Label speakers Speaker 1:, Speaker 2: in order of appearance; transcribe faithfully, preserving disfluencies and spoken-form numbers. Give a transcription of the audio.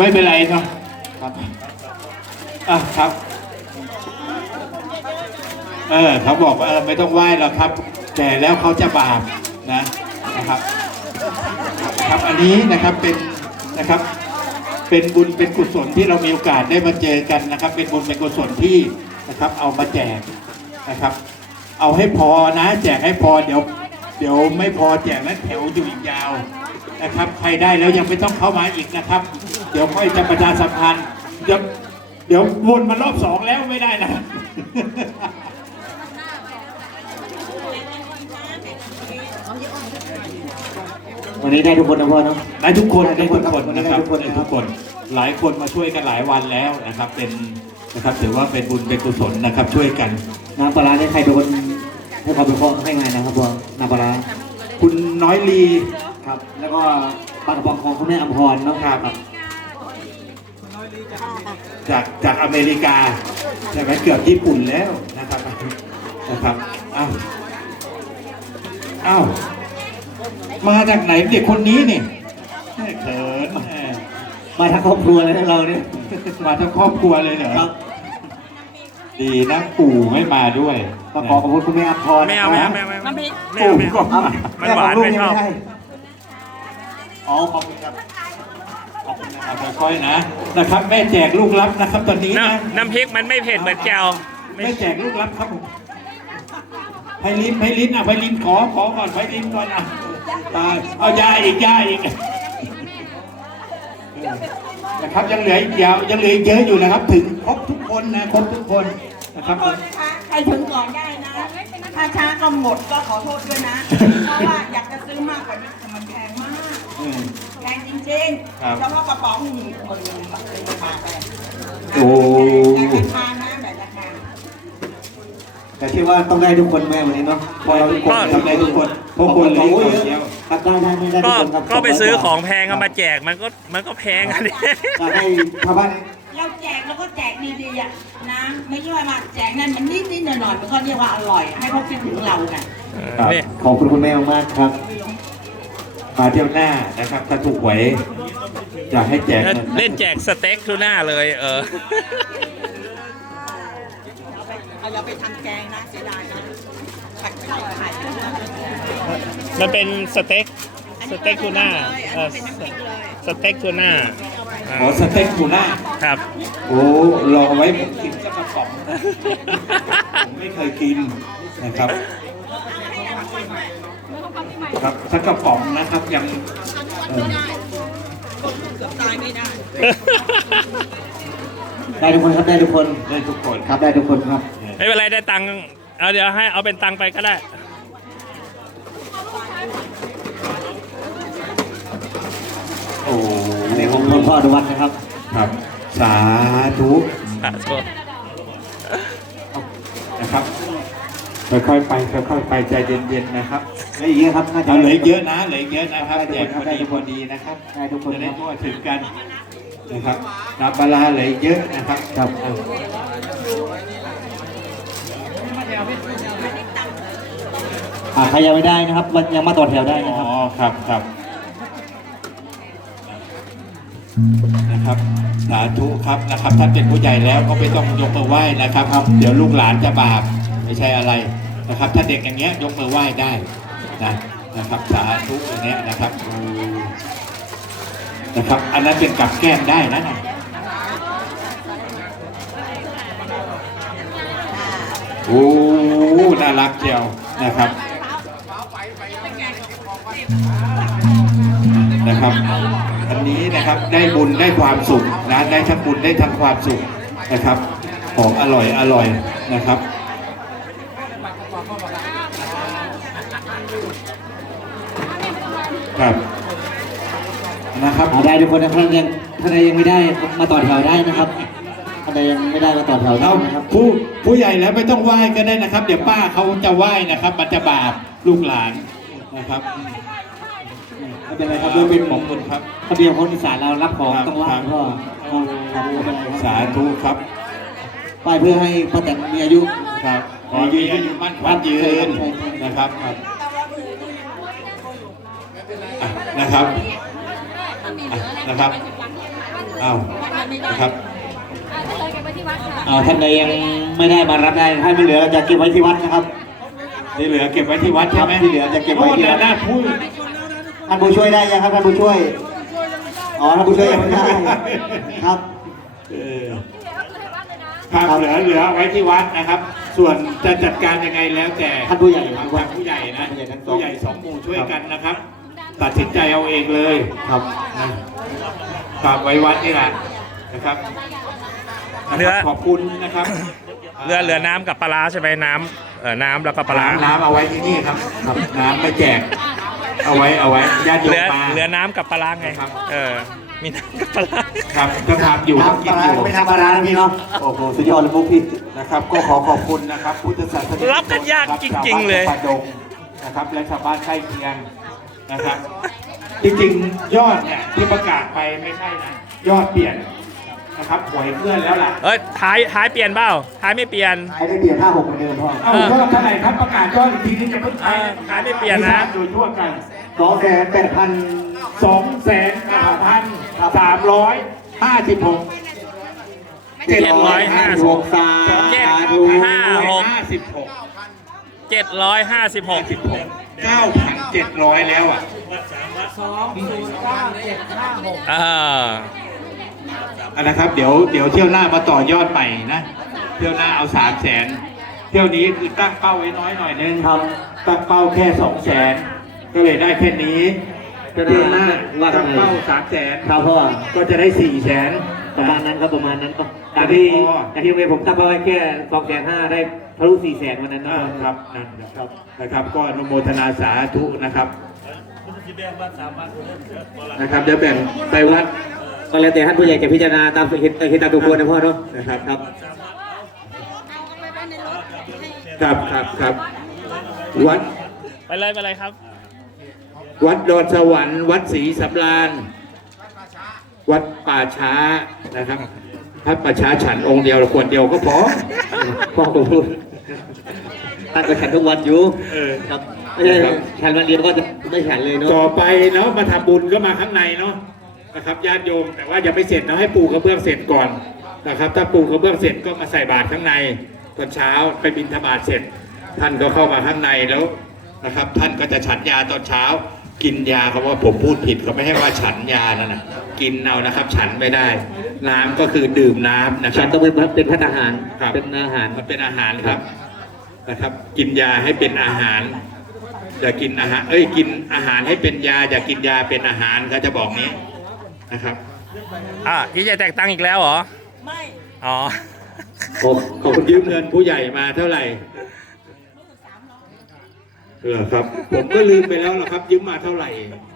Speaker 1: ไม่เป็นไรเนาะครับอ่ะครับเออเขาบอกว่าเออไม่ต้องไหว้หรอกครับแต่แล้วเขาจะบาปนะนะครับครับอันนี้นะครับเป็นนะครับเป็นบุญเป็นกุศลที่เรามีโอกาสได้มาเจอกันนะครับเป็นบุญเป็นกุศลที่นะครับเอามาแจกนะครับเอาให้พอนะแจกให้พอเดี๋ยวเดี๋ยวไม่พอแจกแล้วแถวอยู่อีกยาวนะครับใครได้แล้วยังไม่ต้องเข้ามาอีกนะครับเดี๋ยวค่อยจะประชาสัมพันธ์เดี๋ยวเดี๋ยววนมารอบสองแล้วไม่ได้นะ
Speaker 2: วันนี้ได้ทุกคนนะพ่อเนาะ
Speaker 1: ได้ทุกคนได้ทุกคนนะครับได้ทุกคนหลายคนมาช่วยกันหลายวันแล้วนะครับเป็นนะครับถือว่าเป็นบุญเป็นกุศลนะครับช่วยกัน
Speaker 2: น้ำปลาเนี่ยใครเป็นคนให้ความเป็นพ่อให้ไงนะครับพ่อน้ำปลา
Speaker 1: คุณน้อยลี
Speaker 2: ครับแล้วก็ปลากระป๋องของคุณแม่อภรณ์เนาะครับ
Speaker 1: จากจากอเมริกาใช่ไหมเกือบญี่ปุ่นแล้วนะครับนะครับอ้าวอ้าวมาจากไหนเด็กคนนี้เนี่ยเขิน
Speaker 2: มาทั้งครอบครัวเลยนะเราเนี่ย
Speaker 1: มาทั้งครอบครัวเลยเหรอดีนะปู่ไม่มาด้วย
Speaker 2: ก็ขอขอบคุณคุณแม่อภรณ์
Speaker 3: ไม่เอาไม่เอาไม่เอาไม่เอาไม่
Speaker 1: เอาไม่เอา
Speaker 3: มันหวานไม่ชอบ
Speaker 2: อ๋อขอบคุณครับ
Speaker 1: ขอบคุณนะครับค่อยๆนะนะครับแม่แจกลูกรับนะครับตอนนี้นะ
Speaker 3: น้ำพริกมันไม่เผ็ดเหมือนแก้ว
Speaker 1: แม่แจกลูกรับครับผมไพลินไพลินอ่ะไพลินขอขอก่อนไพลินก่อนอ่ะตายเอายาอีกยาอีกนะครับยังเหลืออีกยาวยังเหลือเยอะอยู่นะครับถึงครบทุกคนนะครบทุกคนนะครับ
Speaker 4: ใครถึงก่อนได้นะถ้าช้าก็หมดก็ขอโทษด้วยนะเพราะว่าอยากจะซื้อมากกว่านี้แต่มันแพงมากแพงจริงๆเฉพาะกระป๋องหนึ่งคนหนึ่งเลยมาแพงโอ้แต่ราคานะแต่ราคา
Speaker 2: แต่คิดว่าต้องได้ทุกคนแม่วันนี้เนาะพอเราทุกคน
Speaker 1: ทำได้ทุกคนทุกคนเลย
Speaker 2: ครับได้ได้ได้ทุกคนครับ
Speaker 3: ก็ไปซื้อของแพงเอามาแจกมันก็มันก็แพงอันนี้
Speaker 2: ให้ชาวบ้าน
Speaker 4: เราแจกแล้วก็แจกดีๆอ่ะนะไม่ใช่ว่ามาแจกนั่นมันนิดๆหน่อยๆมันก็เรียกว่าอร่อยให้เขาคิดถึงเราไง
Speaker 2: ขอบคุณคุณแม่มากครับ
Speaker 1: มาเที่ยวหน้านะครับถ้าถูกหวยอยากให้แจก
Speaker 3: เล่นแจกสเต็กทูน่าเลยเออ
Speaker 4: เราไปทำแกงนะเสียดายนะผัดไข่ไข่
Speaker 3: มันเป็นสเต็กสเต็กทูน่าสเต็กทูน่า
Speaker 1: อ๋อสเต็กทูน่า
Speaker 3: ครับ
Speaker 1: โอ้รอไว้ผมกินสักกระป๋องผมไม่เคยกินนะครับครับสักกระป๋องนะครับยัง
Speaker 4: ตายไม่ได้
Speaker 2: ได้ทุกคนครับได้ทุกคน
Speaker 1: ได้ทุกคน
Speaker 2: ครับได้ทุกคนครับ
Speaker 3: ไม่เป็นไรได้ตังค์เอาเดี๋ยวให้เอาเป็นตังค์ไปก็ได้
Speaker 1: โอ้
Speaker 2: ในของพ่ออนุวัฒน์นะครับ
Speaker 1: ครับสาธุ
Speaker 3: สาธุ
Speaker 1: นะครับค่อยๆไปค่อยๆไปใจเย็นๆนะครับ
Speaker 2: เหลือเยอะครับ
Speaker 1: เอาเหลือเยอะนะเหลือเยอะนะครับแจกพอดีพอดีนะครับ
Speaker 2: ได้ทุกคน
Speaker 1: จะได้ทั่วถึงกันนะครับน้ำปลาเหลือเยอะนะครับครับ
Speaker 2: ใครยังไม่ได้นะครับยังมาต่อแถวได้นะครับ
Speaker 1: อ๋อครับครับนะครับสาธุครับนะครับท่านเป็นผู้ใหญ่แล้วก็ไม่ต้องยกมือไหว้นะครับครับเดี๋ยวลูกหลานจะบาปไม่ใช่อะไรนะครับถ้าเด็กอย่างเงี้ยยกมือไหว้ได้นะนะครับสาธุอย่างเงี้ยนะครับนะครับอันนั้นเป็นกับแก้มได้นะโอ้น่ารักเจียวนะครับนะครับอันนี้นะครับได้บุญได้ความสุขนะได้ทั้งบุญได้ทั้งความสุขนะครับของอร่อยอร่อยนะครับครับนะครับ
Speaker 2: ได้ทุกคนนะครับยังถ้าใครยังไม่ได้มาต่อแถวได้นะครับถ้าใครยังไม่ได้มาต่อแถวได้นะครับ
Speaker 1: ผู้ผู้ใหญ่แล้วไม่ต้องไหว้ก็ได้นะครับเดี๋ยวป้าเขาจะไหว้นะครับมันจะบาปลูกหลานนะครับ
Speaker 2: ไม่เป็นไรครับด้วยเป็น
Speaker 1: ของคุณครับ
Speaker 2: ทะเบียนคนอีสานเรารับของต้องไหว้พ่อ
Speaker 1: สาธุครับ
Speaker 2: ไหว้เพื่อให้ป้าแตนมีอายุ
Speaker 1: ครับขอมีอายุมั่นขวัญยืนนะครับนะครับนะครับนะครับอ้าวนะครับ
Speaker 2: อ่าท่านใดยังไม่ได้มารับได้ให้ไม่เหลือจะเก็บไว้ที่วัดนะครับ
Speaker 1: ที่เหลือเก็บไว้ที่วัดใช่ไหม
Speaker 2: ที่เหลือจะเก็บไว้ที่วัด
Speaker 1: โน่นน่ะน่าพูด
Speaker 2: ท่านผู้ช่วยได้ยังครับท่านผู้ช่วยอ๋อท่านผู้ช่วยยังไม่ได้ครับ
Speaker 1: เออครับเหลือเหลือไว้ที่วัดนะครับ ส่วนจะจัดการยังไงแล้วแต่
Speaker 2: ท่านผู้ใหญ่
Speaker 1: ทาง
Speaker 2: ครับ
Speaker 1: ผู้ใหญ่นะ
Speaker 2: ผู้ใหญ่ทั้งสอง
Speaker 1: ผู้ใหญ่สองหมู่ช่วยกันนะครับ ตัดสินใจเอาเองเลย
Speaker 2: ครับ
Speaker 1: นะฝากไว้วัดนี่แหละนะครับ
Speaker 3: เหลือ
Speaker 1: ขอบคุณนะครับ
Speaker 3: เรือเรือน้ำกับปลาร้าใช่ไหมน้ำเออน้ำแล้วก็ปลาร้า
Speaker 1: น้ำน้ำเอาไว้ที่นี่ครับครับน้ำไม่แจก เอาไว้เอาไว้ญาติโย
Speaker 3: เรื
Speaker 1: ม
Speaker 3: อ
Speaker 1: มา
Speaker 3: เรือน้ำกับปลาร้าไง
Speaker 1: ครับ
Speaker 3: เออมีน้ำกับปลาร้า
Speaker 1: ครับก็ทำอยู่ต้อง
Speaker 2: ทำ
Speaker 1: กิ
Speaker 2: ป
Speaker 1: น
Speaker 2: ลา
Speaker 1: อยู่
Speaker 2: ไม่ทำปลาร้านะพี่เนาะโอ้โหสุดยอดเลยพวกพี่
Speaker 1: นะครับ ก็ขอขอบคุณนะครับพุทธศาสนิกชน
Speaker 3: รับกันยากจริงๆเลย
Speaker 1: ชาวบ้านประดงนะครับและชาวบ้านใกล้เคียงนะครับ จริงๆยอดเนี่ยที่ประกาศไปไม่ใช่นะยอดเปลี่ยนนะครับหวยเพื่อนแล้วล่ะ
Speaker 3: เอ้ยท้ายท้ายเปลี่ยนเปล่าท้ายไม่เปลี่ยน
Speaker 2: ใครได้เปลี่ยนห้าหกเหมือนเดิมพ่อ
Speaker 1: เอายอดเท่าไหร่ครับประกาศยอดอีกทีนึงจะเพิ่ง
Speaker 3: เออขายไม่เปลี่ยนนะ
Speaker 1: โดยทั่วกัน
Speaker 2: สองแสนแปดพัน
Speaker 1: สองแสนเก้าพันสามร้อยห้าสิบหก
Speaker 3: เจ็ดร้อยห้าสิบหก
Speaker 2: สา
Speaker 3: เจ็ด
Speaker 2: ธุ
Speaker 3: ห้าหก
Speaker 1: ห้าสิบหก
Speaker 3: เจ็ดร้อยห้าสิบหก
Speaker 1: สิบหกเก้าพันเจ็ดร้อยแล้วอ่ะ
Speaker 3: เออ
Speaker 1: อันนะครับเดี๋ยวเดี๋ยวเที่ยวหน้ามาต่อยอดใหม่นะเที่ยวหน้าเอาสามแสนเที่ยวนี้คือตั้งเป้าไว้น้อยหน่อยนึง
Speaker 2: ครับ
Speaker 1: ตั้งเป้าแค่สองแสนก็เลยได้แค่นี้
Speaker 2: ก็ได้
Speaker 1: เที่ยวหน้า
Speaker 2: ว่า
Speaker 1: ตั้ง
Speaker 2: ไง
Speaker 1: เป้าสามแสน
Speaker 2: ครับพ่อ
Speaker 1: ก็จะได้สี่แสน
Speaker 2: ประมาณนั้นครับประมาณนั้นก็จากที่
Speaker 1: พอ
Speaker 2: จากที่เวผมตั้งเป้าไว้แค่สองแสนห้าได้ทะลุสี่แสนวันนั้นนะ
Speaker 1: อ่าครับนั่นนะครับนะครับก็อนุโมทนาสาธุนะครับนะครับเดี๋ยวแบ่งไปวัด
Speaker 2: ก็แล้วแต่ท่านผู้ใหญ่จะพิจารณาตามเหตุเหตุตามตัวควรนะพ่อเนาะ
Speaker 1: นะครับ
Speaker 2: ครับ
Speaker 1: ครับครับครับวัด
Speaker 3: ไปเลยไปเลยครับ
Speaker 1: วัดดอนสวรรค์วัดศรีสำราญวัดป่าช้านะครับถ้าป่าช้าฉันองค์เดียวขวดเดียวก็พอ
Speaker 2: พ่อผมพูดท่านก็ฉันทุกวันอยู่
Speaker 1: เออ
Speaker 2: ครับไม่ใช่ฉันวันเดียวก็จะไม่ฉันเลยเนาะ
Speaker 1: ต่อไปเนาะมาทำบุญก็มาข้างในเนาะนะครับญาติโยมแต่ว่าอย่าไปเสร็จนะให้ปูกระเบื้องเสร็จก่อนนะครับ ถ้าปูกระเบื้องเสร็จก็มาใส่บาตรข้างในตอนเช้าไปบิณฑบาตเสร็จ ท่านก็เข้ามาข้างในแล้วนะครับ ท่านก็จะฉันยาตอนเช้า กินยาเขาว่าผมพูดผิดเขาไม่ให้ว่าฉันยานะนะกินเอานะครับ ฉันไม่ได้ น้ำก็คือดื่มน้ำนะค
Speaker 2: ฉั
Speaker 1: รั
Speaker 2: น
Speaker 1: บ
Speaker 2: ต้องเป็นเป็นพัฒอาหาร
Speaker 1: ครับ
Speaker 2: เป็นอาหาร
Speaker 1: มันเป็นอาหารครับนะครับ กินยาให้เป็นอาหาร อย่ากินอาหาร เอ้ยกินอาหารให้เป็นยา อย่ากินยาเป็นอาหารเขาจะบอกนี้นะครับ
Speaker 3: อ่ะพี่จะแตกตังค์อีกแล้วเหรอ
Speaker 4: ไม่
Speaker 3: อ๋อ
Speaker 2: โอ้
Speaker 1: ขอบคุณยืมเงินผู้ใหญ่มาเท่าไหร่เหรอครับ ผมก็ลืมไปแล้วล่ะครับ ยืมมาเท่าไหร่